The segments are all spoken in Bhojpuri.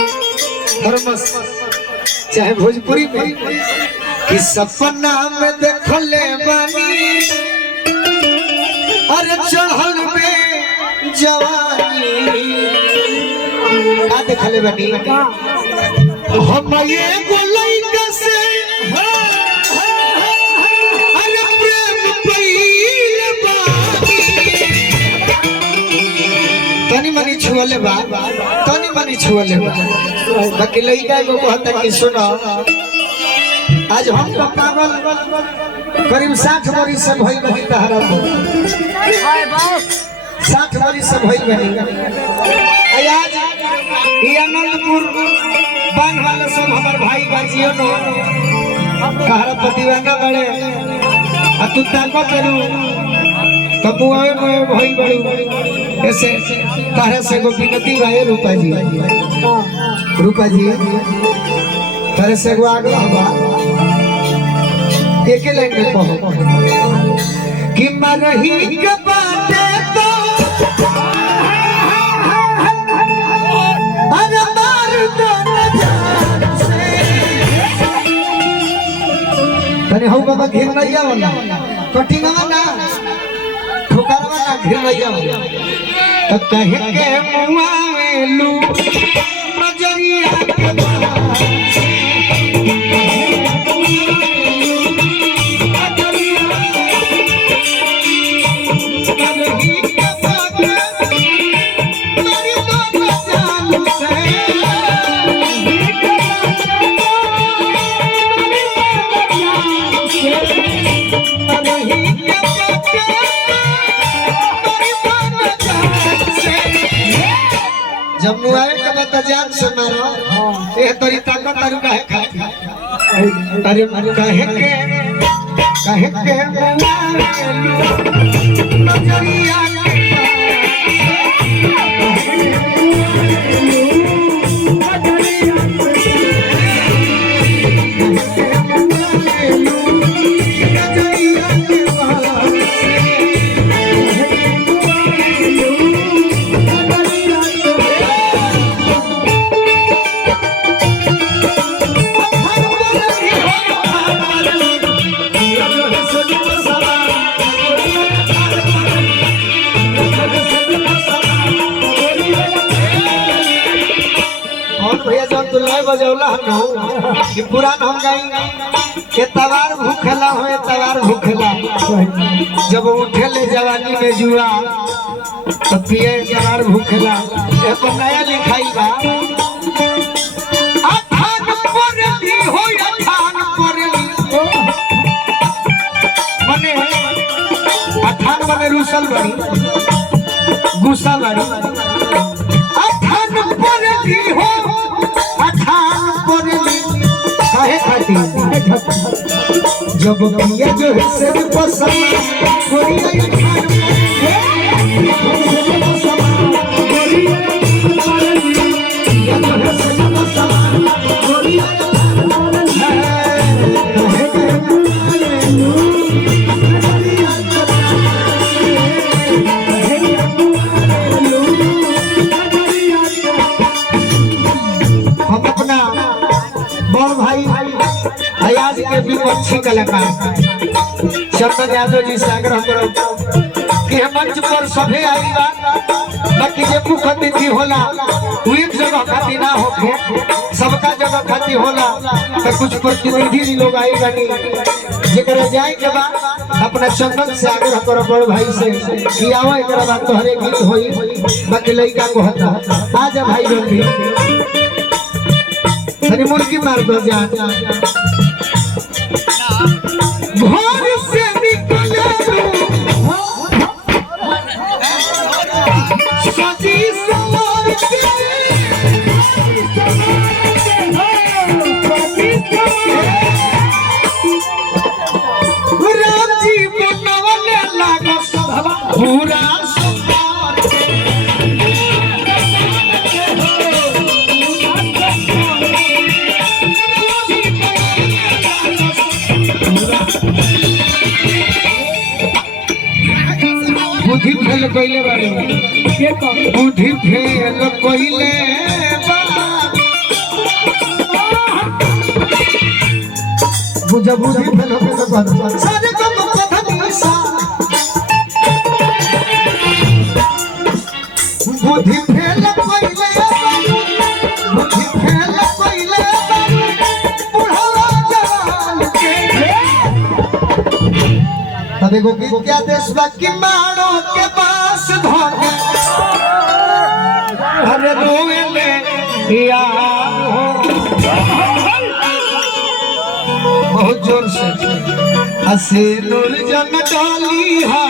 धर्मस चाहे भोजपुरी में कि सपना में देखले बानी अरे चढ़ल में जवानी का देखले बानी हम ये गोलई से अरे प्रेम पइले बानी तनी मनी छुअले बा तनी मनी छुअले बा बाकी लइका को कहता कि सुनो आज हम तो पागल करीब 60 वर्ष से भइल बनी तहरा 60 वर्ष से भइल बनी आज ई आनंदपुर बांध वाले सब हमर भाई गाजियो नो कहरा प्रतिवांगा बड़े आ तू ताको करू तब मुआवे में भइल बड़ू ऐसे तारे से गो विनती भाई रूपा जी तारे से गो आग्रह बा एक लाइन में कहो कि मरही के बाटे तो अरे मार दो नजार से तने हो बाबा घेर नैया वाला कटिंगवा ना ठोकरवा ना घेर नैया वाला तो कहे के मुआवेलू नजरिया के जब मुआवे के बता जान से मारो ए तोरी ताकत तारू काहे खाती अरे काहे के मुआवेलू नजरिया के बजौला कि पुरान हम गाई के तवार भूखेला होए तवार भूखेला जब उठे ले जवानी में जुआ तो पिए तवार भूखेला एक नया लिखाई बा अथान परली होय अथान परली माने अथान माने रुसल बड़ी गुस्सा बड़ी अथान परली हो काहे खाती जब पिया जो है से पसंद कोरिया खान आज के विपक्षी कलाकार चंदन यादव जी से आग्रह करो कि मंच पर सभे आई बा बाकी जे मुख अतिथि होला एक जगह खाती ना होके सबका जगह खाती होला तो कुछ प्रतिनिधि लोग आई बनी जेकरा जाए के बाद अपना चंदन से आग्रह करो बड़ भाई से कि आओ एकरा बात तोहरे गीत होई बाकी लइका को हता आजा भाई बंदी तनी मुर्गी मार दो जा घर से निकले सजी सवार के राम जी बनवले लागस पूरा बुद्धि फेल कइले बारे बुद्धि फेल कइले बा जब बुद्धि फेल होके तो कर सारे कम कथनी सा बुद्धि फेल पहिले बुद्धि फेल पहिले बुढ़ावा जवान के तब एगो गीत क्या देश की मारो के पास धोके अरे रोए ले यार बहुत जोर से हसे नूर जन डाली हा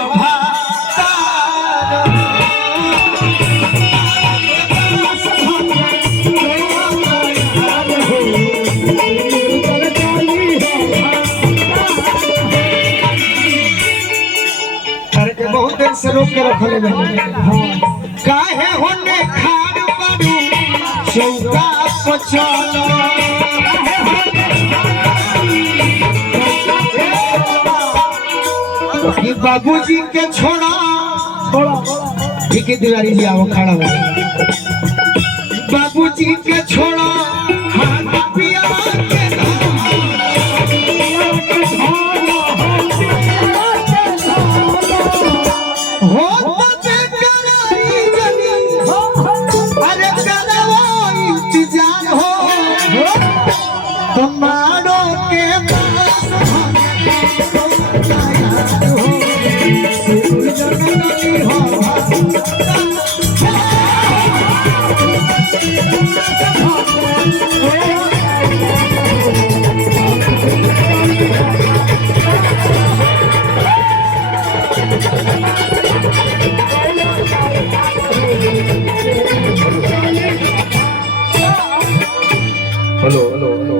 बहुत देर से रोक के रखले काहे होने खाड़ बारू चौका को चलो कि बाबूजी के छोड़ा ठीक है दिवारी जी आओ खड़ा हो बाबूजी के छोड़ा हाथ पिया के हो अरे करवा इंतजार हो तुम्हारो के हेलो हेलो हेलो